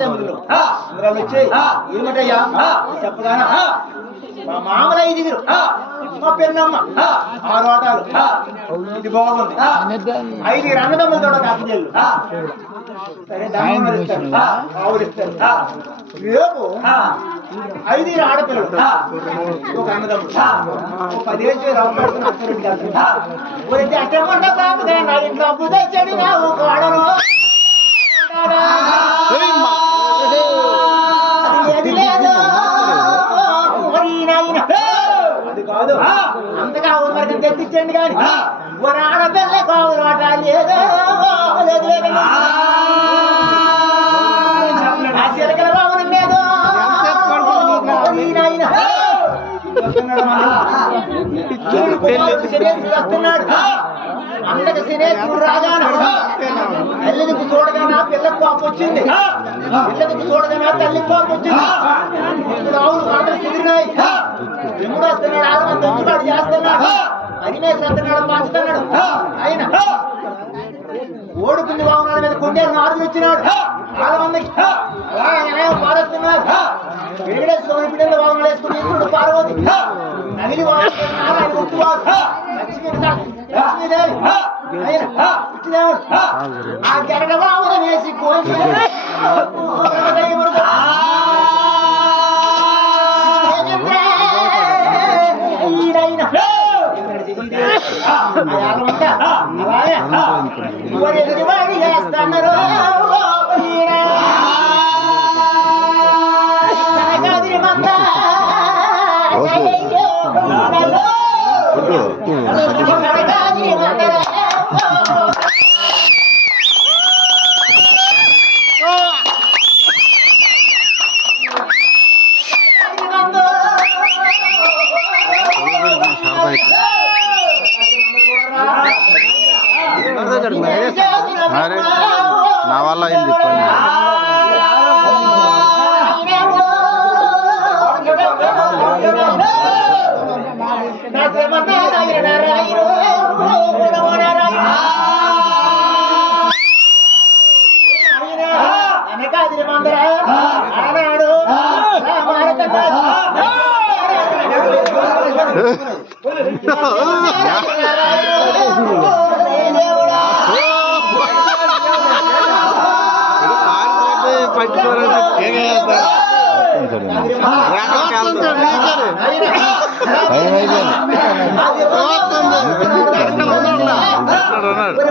దేవుడు కూడా ఏమిటయ్యా చెప్పగానా మా మామల 5 మా పెన్నమ్మ 6 ఆటాలు. ఇది బాగుంది. 5 అన్నదమ్ములతో కాపజల్లు. సరే ఆవులిస్తారు. రేపు 5 ఆడపిల్లలు ఒక అన్నదమ్ముడు 10 ఏళ్ళు రాబడుతున్న అత్తరెడ్డి గారు అట్టమంట కాపుగా నా ఇంట్లో అప్పు తెచ్చాడు నాకు కోడను. అది లేదు అది కాదు. అంతగా ఊరికి తెప్పించండి కానీ ఆడపిల్ల కావులు ఆట లేదో లేదు లేదు ఆ చిలకల బాబుని మీద వస్తున్నాడు. అందరికి శనేశ్వరుడు రాగాను తల్లికి చూడగానే పిల్లకు కోపం వచ్చింది. పిల్లకి చూడగానే తల్లికి కోపం వచ్చింది. రావులు మాటలు కుదిరినాయి. ఎప్పుడు వస్తున్నాడు ఆడమని తెచ్చుకాడు చేస్తున్నాడు. అనిమేసి వస్తున్నాడు పంచుతున్నాడు. ఆయన ఓడుకుంది వాహనాల మీద కొండేరు నాడుకు వచ్చినాడు. చాలా మందికి పారేస్తున్నారు. వెంకటేశ్వర పిల్లలు వాహనాలు వేసుకుని ఇంద్రుడు పార్వతి నగిలి ఆయన గుర్తువాడు లక్ష్మీదేవి ఆ గరడ వాహనం వేసి అలాగే చేస్తున్నారు. నా వల్ల అయింది పని.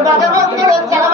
భగవంతుడు